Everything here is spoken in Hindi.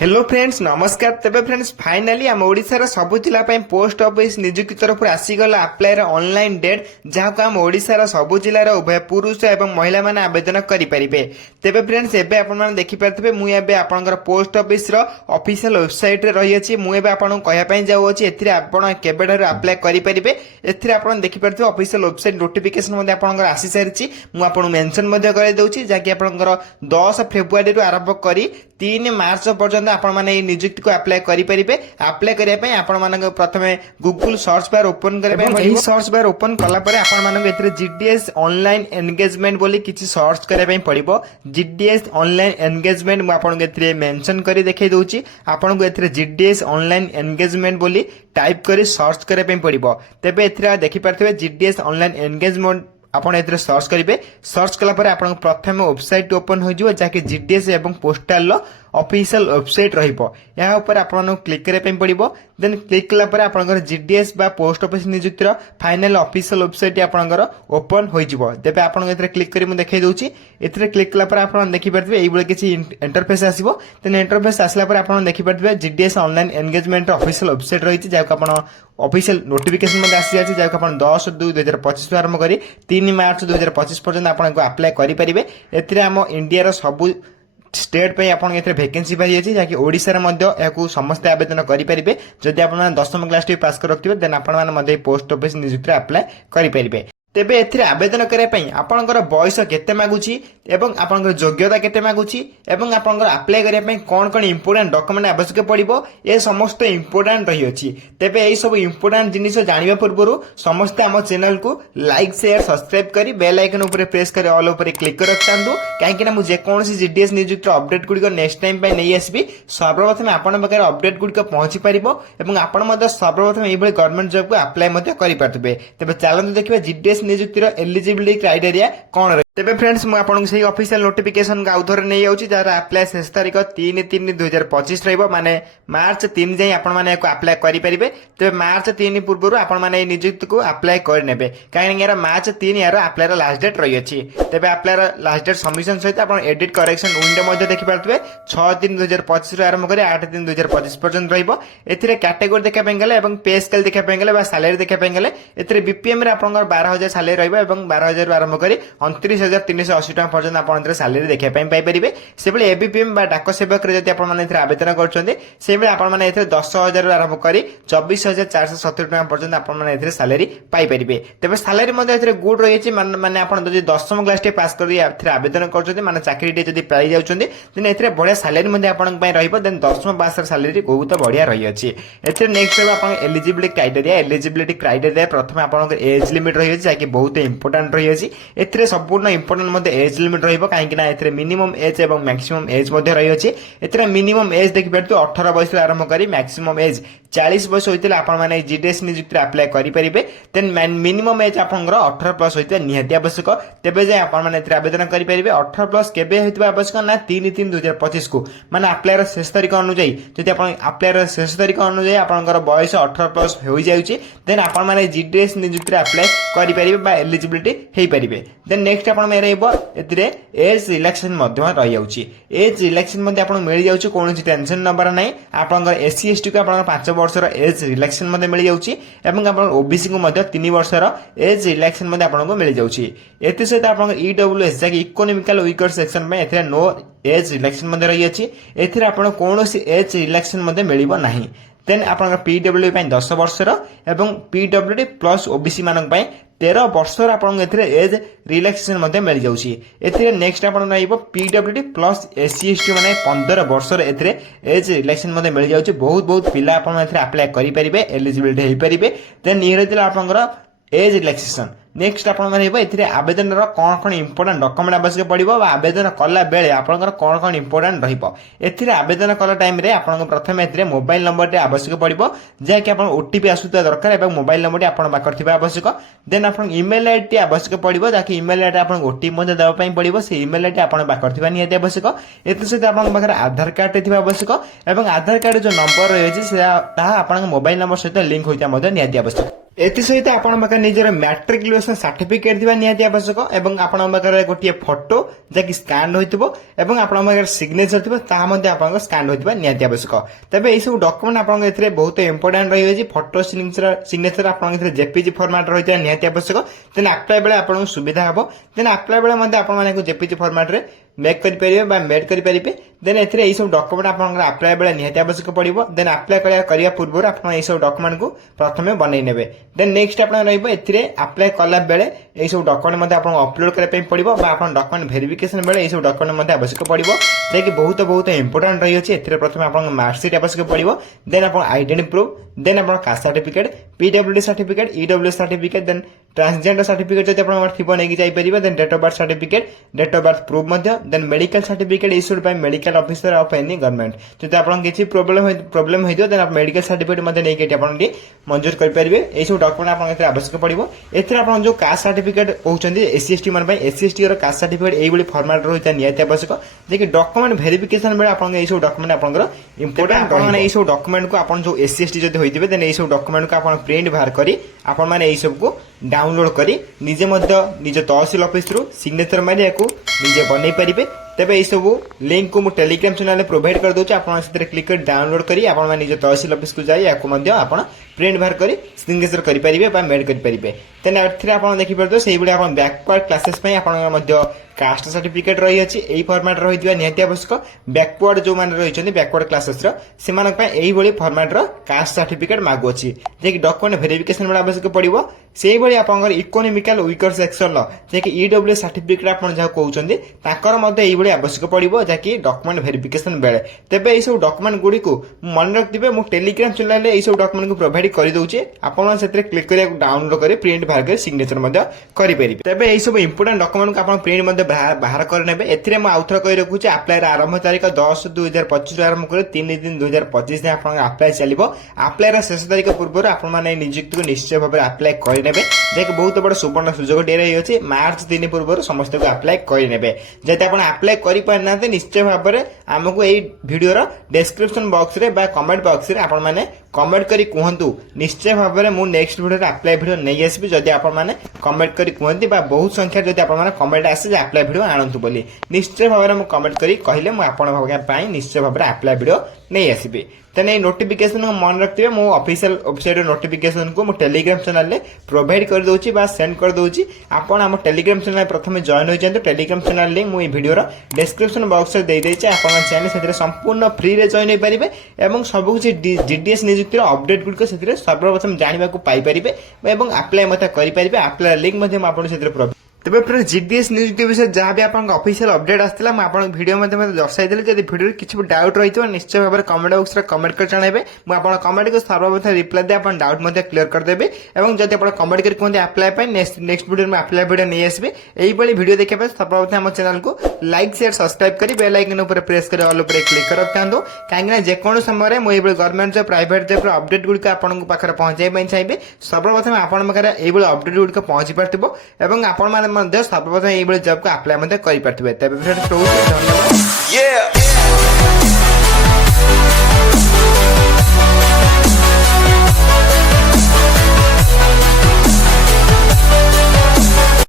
हेलो फ्रेंड्स नमस्कार। तेबे फ्रेंड्स फाइनाली आम ओडिशार सबु जिला पोस्ट ऑफिस नियुक्ति तरफ आसीगला अप्लाई ऑनलाइन डेट जहाँ को आम ओडिशार सबु जिलार उभय पुरुष एवं महिला माने आवेदन करेंगे। तेबे फ्रेंड्स एबे आपण देखि पारथिबे मु एबे आपनकर पोस्ट ऑफिस रो ऑफिशियल वेबसाइट रे रही अछि। मु एबे आपन कहया पई जाउ अछि एथिरे आपण केबेठार अप्लाई करि परिबे। एथिरे आपण देखि पारथिबे ऑफिशियल वेबसाइट नोटिफिकेशन मध्ये आपनकर आसी सारिछि। मु आपन मेंशन मध्ये करै दउछि जाकि आपनकर 10 फेब्रुआरी रु आरंभ करी 3 मार्च पर्यंत आपण माने नियुक्ति को अप्लाई करि परिबे। अप्लाई करिया पई आपण मानक प्रथमे गूगल सर्च बार ओपन करे पई एही सर्च बार ओपन कला परे आपण मानक एथिरे जीडीएस ऑनलाइन एंगेजमेंट बोली किछि सर्च करे पई पड़िबो। जीडीएस ऑनलाइन एंगेजमेंट मु आपण एथिरे मेंशन करी देखै दउछि। आपण को एथिरे जीडीएस ऑनलाइन एंगेजमेंट बोली टाइप करी सर्च करे पई पड़िबो। तेबे एथिरे देखि पारथिबे जीडीएस ऑनलाइन एंगेजमेंट आपण एथिरे सर्च करिवे। सर्च कला परे आपण प्रथम वेबसाइट ओपन हो जिवो जाके जीडीएस एवं पोस्टल लो ऑफिशियल वेबसाइट रहिबो। या ऊपर आपण क्लिक करे पई पड़िबो। देन क्लिक कला परे आपनकर जीडीएस बा पोस्ट ऑफिस नियुक्तिर फाइनल ऑफिशियल वेबसाइट आपनकर ओपन होई जिवो। तेबे आपण एथिरे क्लिक करी मु देखै दउछि। एथिरे क्लिक कला परे आपण देखि परथिबे एई बळे किछि इंटरफेस आसीबो। देन इंटरफेस आसला परे आपण देखि परथिबे GDS online engagement official website रहिछि जाको आपण ऑफिशियल नोटिफिकेशन मध्ये आसी जाछि जाको आपण 10/2/2025 आरंभ करी 3 मार्च 2025 पर्यंत आपण को अप्लाई करि परिबे। एथिरे हम इंडिया रो सबु स्टेट पे आपण एथे वैकेंसी बारी अछि जाकि ओडिसा रे मध्ये याकू समस्त आवेदन करि परिबे। जदि आपण 10th क्लास टी पास कर रखथिबे देन आपण माने मध्ये पोस्ट ऑफिस नियुक्ति अप्लाई करि परिबे। तेबे एथिरे आवेदन करे पई आपनकर बयस केते मागुची एवं आपनकर योग्यता केते मागुची एवं आपनकर अप्लाई करे पई कोन कोन इंपोर्टेंट डॉक्यूमेंट आवश्यक पड़िबो ए समस्त इंपोर्टेंट रही अछि। तेबे एई सब इंपोर्टेंट जिनिस जानिबा पूर्वरु समस्त हम चैनल को लाइक शेयर सब्सक्राइब करी बेल आइकन ऊपर प्रेस करी ऑल ऊपर क्लिक कर रखतांदु काहेकि ना मु जे कोनसी जीडीएस नियुक्ति अपडेट गुडी को नेक्स्ट टाइम पई नै आसीबी। सर्वप्रथम आपन बकर अपडेट गुडी को पहुंची परिबो एवं आपन मध्ये सर्वप्रथम एई बळे गवर्नमेंट जॉब को अप्लाई मध्ये करि पारतबे। तेबे चलन देखिबा जीडीएस नियुक्तिर एलिजिबिलिटी क्राइटेरिया कोन रे। तेबे फ्रेंड्स मु आपन से ऑफिशियल नोटिफिकेशन का आउथर नै आउची जार अप्लाई शेष तारीख 3/3/2025 रहइबो माने मार्च 3 जाई आपन माने को अप्लाई करि परिबे। तेबे मार्च 3 पूर्वरु आपन माने नियुक्ति को अप्लाई कर नेबे काहेकि यार मार्च 3 यार अप्लाई रा लास्ट डेट रही अछि। तेबे अप्लाई रा लास्ट डेट सबमिशन सहित आपन एडिट करेक्शन विंडो मध्ये देखि पारतबे 6/3/2025 रु आरंभ करी 8/3/2025 पर्यंत रहइबो। एथिरे कैटेगरी देखा पें गेले एवं पे स्केल देखा पें गेले बा सैलरी देखा पें गेले एथिरे बीपीएम रे आपन 12000 सैलरी रहइबो एवं 12000 रु आरंभ करी 29,380 टका पर्यंत आपन सैलरी देखा पाई परिबे। से बेले एबीपीएम बा डाक सेवक रे जति आपन माने एथिरे आवेदन करछन्ते से बेले आपन माने एथिरे 10,000 रु आरंभ करी 24,470 टका पर्यंत आपन माने एथिरे सैलरी पाई परिबे। तेबे सैलरी मध्ये एथिरे गुड रही अछि माने आपन जदि 10th क्लास टे पास करी एथिरे आवेदन करछन्ते माने चाकरी टे जदि पाई जाउछन्ते देन एथिरे बढ़िया सैलरी मध्ये आपन पई रहिबो। देन 10th पास सैलरी बहुत बढ़िया रही अछि। एथिरे नेक्स्ट आपन एलिजिबिलिटी क्राइटेरिया प्रथम आपन एज लिमिट रही अछि जाकि बहुत इंपोर्टेंट रही अछि। एथिरे संपूर्ण इंपोर्टेंट मध्ये एज लिमिट रहिबो काहेकि ना एथिरे मिनिमम एज एवं मैक्सिमम एज मध्ये रही अछि। एथिरे मिनिमम एज देखि परतु 18 वर्ष आरंभ करी मैक्सिमम एज 40 वर्ष होइतिले आपन माने जीडीएस नियुक्ति अप्लाई करि परिबे। देन मिनिमम एज आपनकर 18 प्लस होइते निहाती आवश्यक। तेबे जे आपन माने एथिरे आवेदन करि परिबे 18 प्लस केबे होइतबा आवश्यक ना 3/3/2025 को माने अप्लाई रा शेष तारीख अनुसार जदि आपन अप्लाई रा शेष तारीख अनुसार आपनकर बयस 18 प्लस होई जाउची देन आपन माने जीडीएस नियुक्ति अप्लाई करि परिबे बा एलिजिबिलिटी हेई परिबे। देन नेक्स्ट आपन मे रहइबो एथिरे एज रिलैक्सेशन मध्य रही जाउची। एज रिलैक्सेशन मध्ये आपन मिल जाउची कोनोसी टेंशन नंबर नै। आपनकर एससी एसटी को आपन 5 वर्षर एज रिलैक्सेशन मध्ये मिल जाउची एवं आपन ओबीसी को मध्ये 3 वर्षर एज रिलैक्सेशन मध्ये आपन को मिल जाउची। एते सहित आपन ईडब्ल्यूएस जाकी इकोनॉमिकल वीकर सेक्शन में एथिरे नो एज रिलैक्सेशन मध्ये रही अछि। एथिरे आपन कोनोसी एज रिलैक्सेशन मध्ये मिलिबो नाही। देन आपन पीडब्ल्यू पई 10 वर्षर एवं पीडब्ल्यूडी प्लस ओबीसी मानक पई 13 वर्षर आपन एथिरे एज रिलैक्सेशन मध्ये मिल जाउची। एथिरे नेक्स्ट आपन रहइबो पीडब्ल्यूडी प्लस एससी एसटी माने 15 वर्षर एथिरे एज रिलैक्सेशन मध्ये मिल जाउची। बहुत पिला आपन एथिरे अप्लाई करि परिबे एलिजिबिलिटी हेई परिबे। देन निहिरतिला आपनकर एज रिलैक्सेशन नेक्स्ट आपन रहइबो एथिरे आवेदन रो कोन इंपोर्टेंट डॉक्यूमेंट आवश्यक पड़िबो बा आवेदन कला बेले आपनकर कोन इंपोर्टेंट रहिबो। एथिरे आवेदन कला टाइम रे आपन प्रथम एथिरे मोबाइल नंबर टे आवश्यक पड़िबो जे कि आपन ओटीपी आसुता दरकार एवं मोबाइल नंबर टे आपन बाकर थिबा आवश्यक। देन आपन ईमेल आईडी आवश्यक पड़िबो जाकि ईमेल आईडी आपन ओटीपी मध्ये देबा पई पड़िबो से ईमेल आईडी आपन बाकर थिबा नियते आवश्यक। एते सहित आपन बाकर आधार कार्ड टे थिबा आवश्यक एवं आधार कार्ड जो नंबर रहै छै से ता आपन मोबाइल नंबर सहित लिंक होइता मध्ये नियते आवश्यक। एसहित आपण पाखे निजर मैट्रिकुलेसन सर्टिफिकेट दिवा निहाती आवश्यक एवं आपण पाखे गोटे फोटो जहाँकि स्कान होइतिबो एवं आपण पाखे सिग्नेचर थिबो ताहा मध्ये आपण स्कान होइतिबा निहाती आवश्यक। तबे एई सब डॉक्यूमेंट आपण एथिरे बहुत इंपोर्टेंट रही होछि। फोटो सिग्नेचर आपण एथिरे जेपीजी फॉर्मेट रहिता निहाती आवश्यक। देन अप्लाई बेले आपण सुविधा हबो। देन अप्लाई बेले मध्ये आपण माने जेपीजी फॉर्मेट रे मेक करि परिबे बा मेड करि परिबे। देन एथिरे एई सब डॉक्यूमेंट आपण अप्लाई बेले निहाती आवश्यक पड़िबो। देन अप्लाई करिया पूर्व आपण एई सब डॉक्यूमेंट को प्रथमे बनै नेबे। देन नेक्स्ट आपण रहइबो एथिरे अप्लाई कला बेले एई सब डॉक्यूमेंट मध्ये आपण अपलोड करे पई पड़िबो बा आपण डॉक्यूमेंट वेरिफिकेशन बेले एई सब डॉक्यूमेंट मध्ये आवश्यक पड़िबो जे कि बहुत इंपोर्टेंट रही अछि। एथिरे प्रथमे आपण मार्कशीट आवश्यक पड़िबो। देन आपण आइडेंटिटी प्रूफ, देन आपण caste certificate, PWD certificate, EW certificate, then transgender certificate जति आपण थिबो नै कि जाई परिबो। Then date of birth certificate, date of birth proof मध्ये, then medical certificate issued by medical officer of any government. जति आपण किछि प्रॉब्लम होइतो देन आप मेडिकल सर्टिफिकेट मध्ये नै कि आपण मंजूर कर परिबे। एई सब डॉक्यूमेंट आपण एथिरे आवश्यक पड़िबो। एथिरे आपण जो कास्ट सर्टिफिकेट कहउछन्ती एससी एसटी मन बाय एससी एसटी रो कास्ट सर्टिफिकेट एई बली फॉर्मेट रहिता नियत आवश्यक जे कि डॉक्यूमेंट वेरिफिकेशन बेले आपण एई सब डॉक्यूमेंट आपनकर इंपोर्टेंट आपण एई सब डॉक्यूमेंट को आपण जो एससी एसटी जति होइतिबे देन एई सब डॉक्यूमेंट को आपण प्रिंट बाहर करी आपण माने एई सब को डाउनलोड करी निजे मध्य निज तहसील ऑफिस रु सिग्नेचर मारी याकू निजे बनै परिबे। तबे एई सब लिंक को मु टेलीग्राम चैनल रे प्रोवाइड कर दोछ। आपण सेते क्लिक कर डाउनलोड करी आपण माने निज तहसील ऑफिस को जाई याकू मध्य आपण प्रिंट बाहर करी सिग्नेचर करि परिबे बा मेड करि परिबे। तेन एथिरे आपण देखि परतो सेही बडी आपण बैकवर्ड क्लासेस पई आपण मध्य कास्ट सर्टिफिकेट रही अछि एई फॉर्मेट रहितबा निहाती आवश्यक। बैकवर्ड जो मान रही छथि बैकवर्ड क्लासेस रो सेमानक पई एई बडी फॉर्मेट रो कास्ट सर्टिफिकेट मागु अछि जे कि डॉक्यूमेंट वेरिफिकेशन बेला आवश्यक पड़िबो। सेही बडी आपनकर इकोनॉमिकल वीकर सेक्शन लो जे कि ईडब्ल्यू सर्टिफिकेट आपण जा कहउछन्ती ताकर मध्ये एई बडी आवश्यक पड़िबो जे कि डॉक्यूमेंट वेरिफिकेशन बेले। तबे एई सब डॉक्यूमेंट गुडी को मन रख दिबे मु टेलीग्राम चैनल रे एई सब डॉक्यूमेंट को प्रोवाइड करि दउचे। आपण सेते क्लिक करिया डाउनलोड करी प्रिंट बाहर करी सिग्नेचर मध्ये करि परिबे। तबे एई सब इंपोर्टेंट डॉक्यूमेंट को आपण प्रिंट मध्ये बाहर कर नेबे। एथिरे म आउथर कहि रखुचे अप्लाई आरंभ तारीख 10/2025 आरंभ करे 3/3/2025 ने आपण अप्लाई चलिबो। अप्लाई रा शेष तारीख पूर्व आपण माने नियुक्ति को निश्चय भाबे अप्लाई करि नेबे जे कि बहुत बड़ सुवर्ण सुजोग डे रही अछि। मार्च 3 पूर्व समस्त को अप्लाई करि नेबे। जति आपण अप्लाई करि पारनाते निश्चय भाबे हमकु एई वीडियो रा डिस्क्रिप्शन बॉक्स रे बा कमेंट बॉक्स रे आपण माने कमेंट करी कहंतु। निश्चय भाबे मु नेक्स्ट वीडियो रे अप्लाई वीडियो नै आसीबी जति आपण माने कमेंट करी कहंती बा बहुत संख्या जति आपण माने कमेंट आसे जे अप्लाई वीडियो आनंतु बोली निश्चय भाबे मु कमेंट करी कहिले मु आपण भागे पाई निश्चय भाबे अप्लाई वीडियो नै आसीबी। तेने नोटिफिकेशन को मन रखिबे मो ऑफिशियल वेबसाइट नोटिफिकेशन को मो टेलीग्राम चैनल रे प्रोवाइड कर दोची बा सेंड कर दोची। आपण हम टेलीग्राम चैनल प्रथमे जॉइन होई जंतु। टेलीग्राम चैनल लिंक मो ई वीडियो रो डिस्क्रिप्शन बॉक्स रे दे देछि। आपण चैनल सेतिर संपूर्ण फ्री रे जॉइन होई परिबे एवं सब कुछ जीडीएस नियुक्ति रो अपडेट गुड को सेतिर सर्वप्रथम जानिबा को पाई परिबे एवं अप्लाई मते करि परिबे। अप्लाई लिंक मध्ये हम आपण सेतिर प्रोवाइड। तबे फ्रेंड्स जीडीएस नियुक्ति विषय जहाँ भी आपन ऑफिशियल अपडेट आस्थिला म आपन वीडियो मध्ये दर्शाई देले। जदि वीडियो रे किछि डाउट रहितो निश्चय भाबरे कमेंट बॉक्स रे कमेंट कर जणाइबे। म आपन कमेंट को सर्वप्रथम रिप्लाई दे आपन डाउट मध्ये क्लियर कर देबे एवं जदि आपन कमेंट कर कोन अप्लाई पय नेक्स्ट वीडियो में अप्लाई वीडियो नै आसबे। एई बळी वीडियो देखै पय सर्वप्रथम हम चैनल को लाइक शेयर सब्सक्राइब करी बेल आइकन ऊपर प्रेस करी ऑल ऊपर क्लिक कर रखतांदो काहेकि ना जे कोन समय म एई बळी गवर्नमेंट जॉब प्राइवेट जॉब रो अपडेट गुड का आपन को पाखरे पहुंचाई पय चाहिबे। सर्वप्रथम आपन मकरे एई बळी अपडेट गुड का पहुंची परतिबो एवं आपन माने मध्ये सर्वप्रथम एई बळी जॉब को अप्लाई मध्ये करि परतिबे। तबे फ्रेंड्स धन्यवाद।